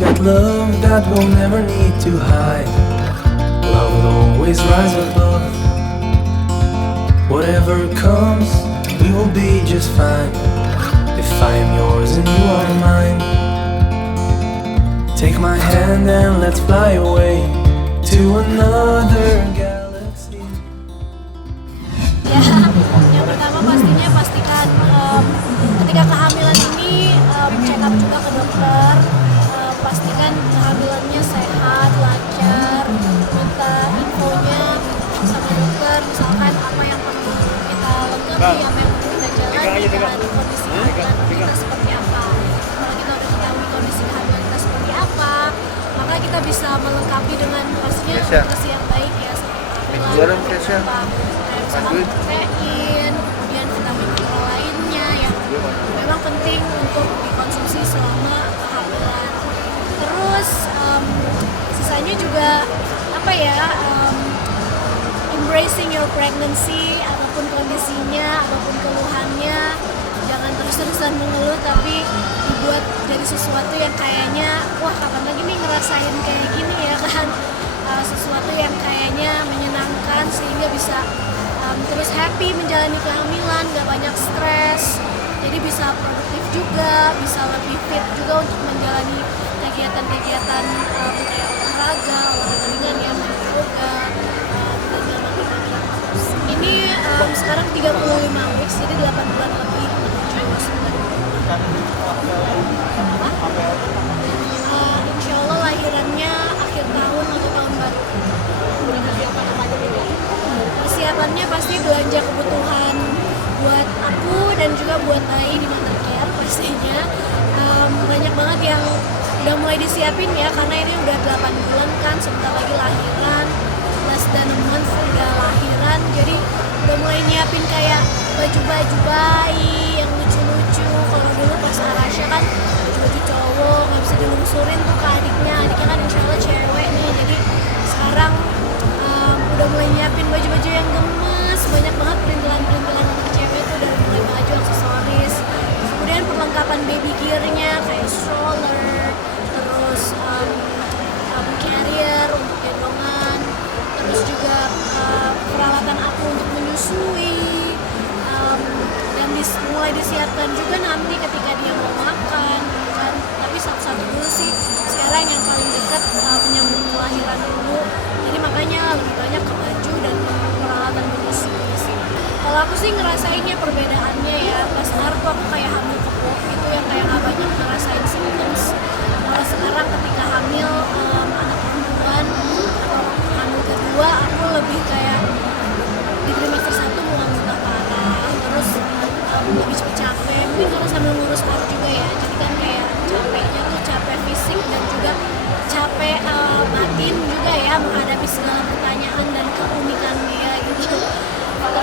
got love that we'll never need to hide. Love will always rise above. Whatever comes, we will be just fine. If I am yours and you are mine, take my hand and let's fly away to another galaxy. Ya, yang pertama pastinya pastikan ketika kehamilan ini check up juga ke dokter. Pastikan kehamilannya sehat, lancar, minta infonya sama dokter, misalkan apa yang perlu kita lengkapi, apa yang perlu kita jalani dengan kondisi kehamilan kita seperti apa. Kalau kita udah ketahui kondisi kehamilan kita seperti apa, maka kita bisa melengkapi dengan pastinya nutrisi yang baik ya, seperti misalkan protein, kemudian vitamin mineral lainnya yang memang penting untuk dikonsumsi selama kehamilan. Terus sisanya juga apa ya, embracing your pregnancy, apapun kondisinya, apapun keluhannya, jangan terus-terusan mengeluh, tapi dibuat jadi sesuatu yang kayaknya wah kapan lagi nih ngerasain kayak gini ya kan, sesuatu yang kayaknya menyenangkan sehingga bisa terus happy menjalani kehamilan, gak banyak stres, jadi bisa produktif juga, bisa lebih fit juga untuk menjalani kegiatan-kegiatan kayak olahraga ringan ya, yoga, dan lain-lain. Ini sekarang 35 weeks, jadi 8 bulan lebih menuju 9 insya Allah lahirannya akhir tahun atau tahun baru. Persiapannya pasti belanja kebutuhan buat aku dan juga buat bayi di mother care pastinya. Banyak banget yang udah mulai disiapin ya, karena ini udah 8 bulan kan, sebentar lagi lahiran, less than a month udah lahiran, jadi udah mulai nyiapin kayak baju-baju bayi yang lucu-lucu. Kalau dulu pas Arasha kan baju-baju cowok nggak bisa dilungsurin tuh ke adiknya kan insya Allah cewek nih, jadi sekarang udah mulai nyiapin baju-baju yang gemes, banyak banget perintilan-perintilan untuk cewek itu, dari mulai baju, aksesoris, kemudian perlengkapan baby gear-nya kayak stroller, terus carrier untuk gendongan, terus juga peralatan aku untuk menyusui, dan mulai disiapkan juga nanti ketika dia mau makan kan. Tapi satu-satu dulu sih sekarang yang paling dekat menyambung kelahiran dulu, jadi makanya lebih banyak ke baju dan peralatan menyusui sih. Kalau aku sih ngerasainnya perbedaannya ya, pas tuh aku kayak hamil kepok gitu yang kayak gak banyak ngerasain symptoms. Kalau sekarang ketika hamil anak perempuan atau hamil kedua, aku lebih kayak di trimester 1 mual-mual parah, terus lebih cepet capek, mungkin karena sambil ngurus anak juga ya, jadi kan kayak capeknya tuh capek fisik dan juga capek batin juga ya, menghadapi segala pertanyaan dan keunikan dia gitu. Kalau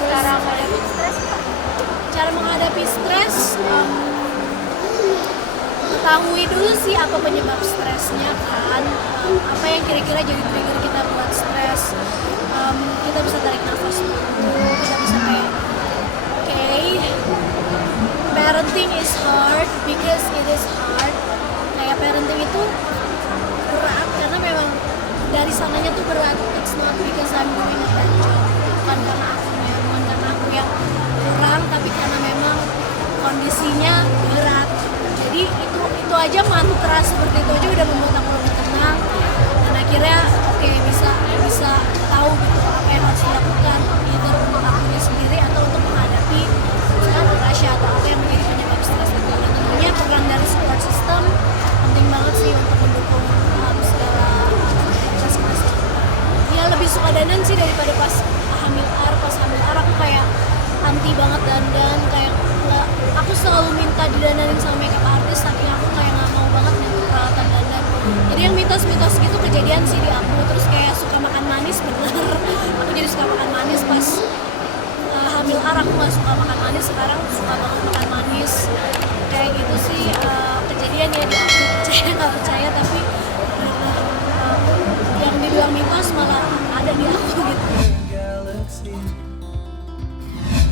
cara menghadapi stres, ketahui dulu sih apa penyebab stresnya kan, apa yang kira-kira jadi trigger kita buat stres. Kita bisa tarik nafas dulu, kita bisa kayak parenting is hard because it is hard. Kayak parenting itu berat karena memang dari sananya tuh berat. It's not because I'm doing a bad job, bukan karena akunya, bukan karena aku yang kurang, tapi karena memang kondisinya berat. Jadi itu aja mantra seperti itu aja udah membuat aku lebih tenang, dan akhirnya bisa tahu gitu apa yang harus dilakukan, either untuk akunya sendiri atau untuk menghadapi misalkan Rasya atau apa yang menjadi penyebab stres itu. Dan tentunya peran dari support system penting banget sih untuk mendukung segala proses masing. Ya lebih suka dandan sih daripada pas hamil R aku kayak anti banget dandan, kayak aku selalu minta didandanin sama makeup artist, tapi aku kayak nggak mau banget nyentuh peralatan dandan. Jadi yang mitos-mitos gitu kejadian sih di aku. Terus kayak suka makan manis, bener aku jadi suka makan manis pas hamil R. Aku nggak suka makan manis, sekarang suka banget makan manis kayak gitu sih. Kejadian ya di aku, percaya nggak percaya, tapi yang dibilang mitos malah ada di aku gitu.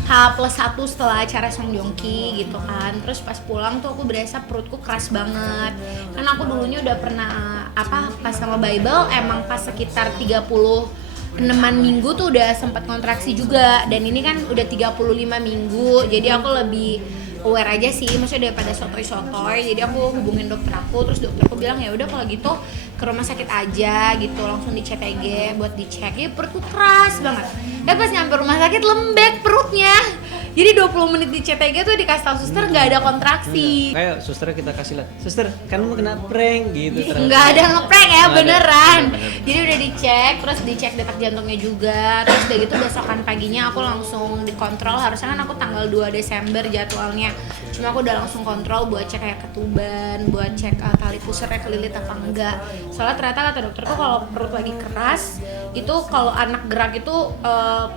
H+1 setelah acara Songgyeongki gitu kan. Terus pas pulang tuh aku berasa perutku keras banget. Karena aku dulunya udah pernah pas sama Bible emang pas sekitar 36an minggu tuh udah sempat kontraksi juga. Dan ini kan udah 35 minggu. Jadi aku lebih aware aja sih, maksudnya daripada sotoy-sotoy. Jadi aku hubungin dokter aku, terus dokterku bilang ya udah kalau gitu ke rumah sakit aja gitu, langsung di CTG buat dicek. Ya perutku keras banget. Pas nyampe rumah sakit lembek perutnya. Jadi 20 menit di CTG tuh dikasih tahu suster nggak ada kontraksi. Kayak suster kita kasih lihat, suster kan mau kena prank gitu. Nggak ada ngeprank ya, beneran. Bener. Jadi udah dicek, terus dicek detak jantungnya juga. Terus udah gitu besokan paginya aku langsung dikontrol. Harusnya kan aku tanggal 2 Desember jadwalnya. Cuma aku udah langsung kontrol buat cek kayak ketuban, buat cek tali pusarnya kelilit apa enggak. Soalnya ternyata kata dokter tuh kalau perut lagi keras, itu kalau anak gerak itu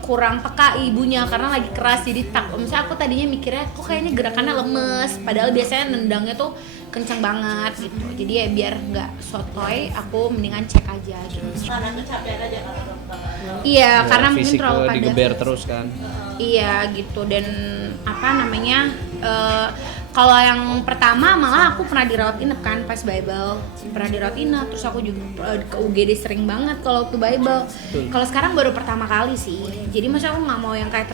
kurang peka ibunya karena lagi keras. Jadi misalnya aku tadinya mikirnya kok kayaknya gerakannya lemes, padahal biasanya nendangnya tuh kencang banget gitu. Jadi ya biar nggak sotoy, aku mendingan cek aja gitu. Karena kecapean aja kalau dokter. Iya, karena mungkin fisik terlalu padat. digeber terus kan. Iya gitu. Dan kalau yang pertama malah aku pernah dirawat inap kan pas Bible, pernah dirawat inap. Terus aku juga ke UGD sering banget kalau ke Bible. Kalau sekarang baru pertama kali sih. Jadi maksudnya aku nggak mau yang kayak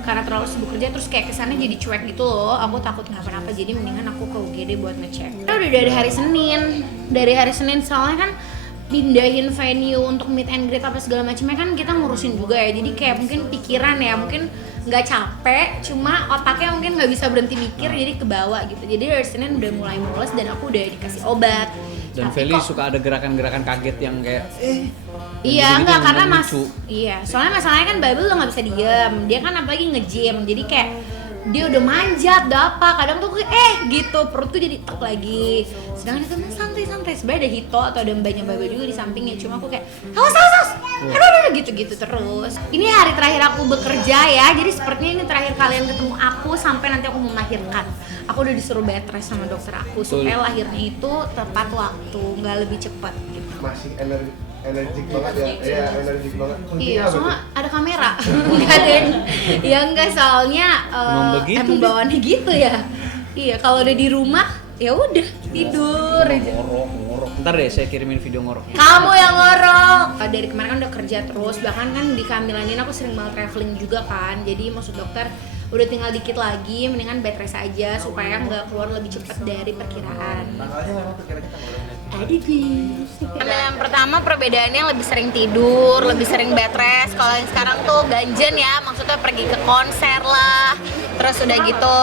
karena terlalu sibuk kerja terus kayak kesannya jadi cuek gitu loh. Aku takut kenapa-napa, jadi mendingan aku ke UGD buat ngecek. Udah dari hari Senin soalnya kan pindahin venue untuk meet and greet apa segala macamnya kan kita ngurusin juga ya. Jadi kayak mungkin pikiran ya mungkin nggak capek, cuma otaknya mungkin nggak bisa berhenti mikir, jadi kebawa gitu. Jadi dari Senin udah mulai mules dan aku udah dikasih obat. Dan Feli suka ada gerakan-gerakan kaget yang kayak iya gitu-gitu enggak yang karena lucu. soalnya masalahnya kan Bible udah nggak bisa diem, dia kan apalagi nge-gym, jadi kayak dia udah manjat, udah apa, kadang tuh gitu perut tuh jadi tek lagi. Sedangkan itu santai-santai, sebenarnya ada Hito atau ada mbaknya Bible juga di sampingnya, cuma aku kayak awas, aduh gitu terus. Ini hari terakhir aku bekerja ya, jadi sepertinya ini terakhir kalian ketemu aku sampai nanti aku mau melahirkan. Aku udah disuruh bed rest sama dokter aku supaya lahirnya itu tepat waktu, nggak lebih cepat gitu. Masih energik banget ya. Iya, energik banget. Iya, soalnya ada kamera. Enggak ada ya enggak, soalnya emang bawaannya gitu ya. Iya, kalau udah di rumah ya udah tidur aja. Ngorok. Ntar deh saya kirimin video ngoroknya. Kamu yang ngorok. Dari kemarin kan udah kerja terus, bahkan kan di kehamilan ini aku sering banget traveling juga kan. Jadi maksud dokter udah tinggal dikit lagi, mendingan bed rest aja supaya nggak keluar lebih cepat dari perkiraan. Tanggalnya memang kira-kira tanggal Tadi yang pertama perbedaannya lebih sering tidur, lebih sering bed rest. Kalau yang sekarang tuh ganjen ya, maksudnya pergi ke konser lah. Terus udah gitu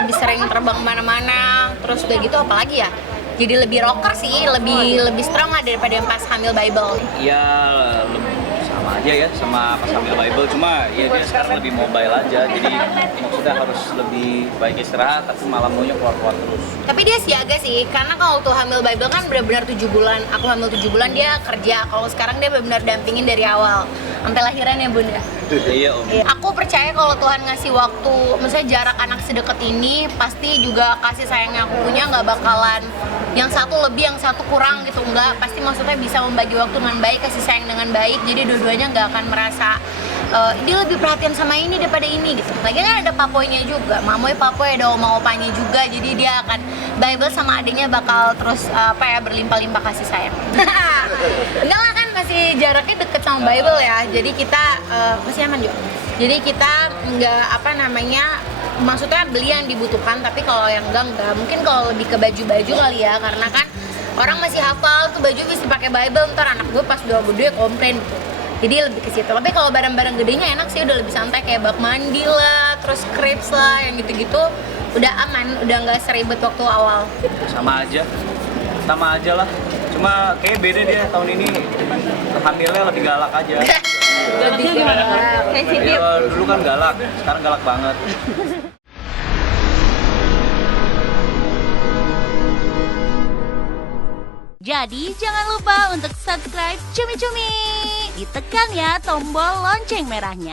lebih sering terbang kemana-mana. Terus udah gitu apalagi ya? Jadi lebih rocker sih, lebih strong lah daripada yang pas hamil Bible. Iya, sama aja ya sama pas hamil Bible, cuma ya dia sekarang lebih mobile aja, jadi maksudnya harus lebih baik istirahat tapi malam maunya keluar-keluar terus. Tapi dia siaga sih, karena kalau waktu hamil Bible kan benar-benar 7 bulan, aku hamil 7 bulan dia kerja. Kalau sekarang dia benar-benar dampingin dari awal sampai lahiran ya Bun ya. Iya Om. Aku percaya kalau Tuhan ngasih waktu, misalnya jarak anak sedekat ini, pasti juga kasih sayang yang aku punya nggak bakalan yang satu lebih, yang satu kurang gitu, enggak. Pasti maksudnya bisa membagi waktu dengan baik, kasih sayang dengan baik, jadi dua-duanya nggak akan merasa dia lebih perhatian sama ini daripada ini gitu. Lagi kan ada papoynya juga, mamoy papoy, ada oma-opanya juga, jadi dia akan Bible sama adiknya bakal terus berlimpah-limpah kasih sayang. Enggak lah kan masih jaraknya deket sama Bible ya, jadi kita masih aman juga. Jadi kita nggak maksudnya beli yang dibutuhkan, tapi kalau yang enggak. Mungkin kalau lebih ke baju-baju kali ya, karena kan orang masih hafal tuh baju bisa pakai Bible, ntar anak gue pas udah gede komplain gitu. Jadi lebih ke situ. Tapi kalau barang-barang gedenya enak sih, udah lebih santai kayak bak mandi lah, terus crepes lah, yang gitu-gitu udah aman, udah nggak seribet waktu awal. Sama aja lah. Cuma kayak beda dia tahun ini hamilnya lebih galak aja. Lebih galak, sensitif. Ya, dulu kan galak, sekarang galak banget. Jadi jangan lupa untuk subscribe Cumi Cumi. Ditekan ya tombol lonceng merahnya.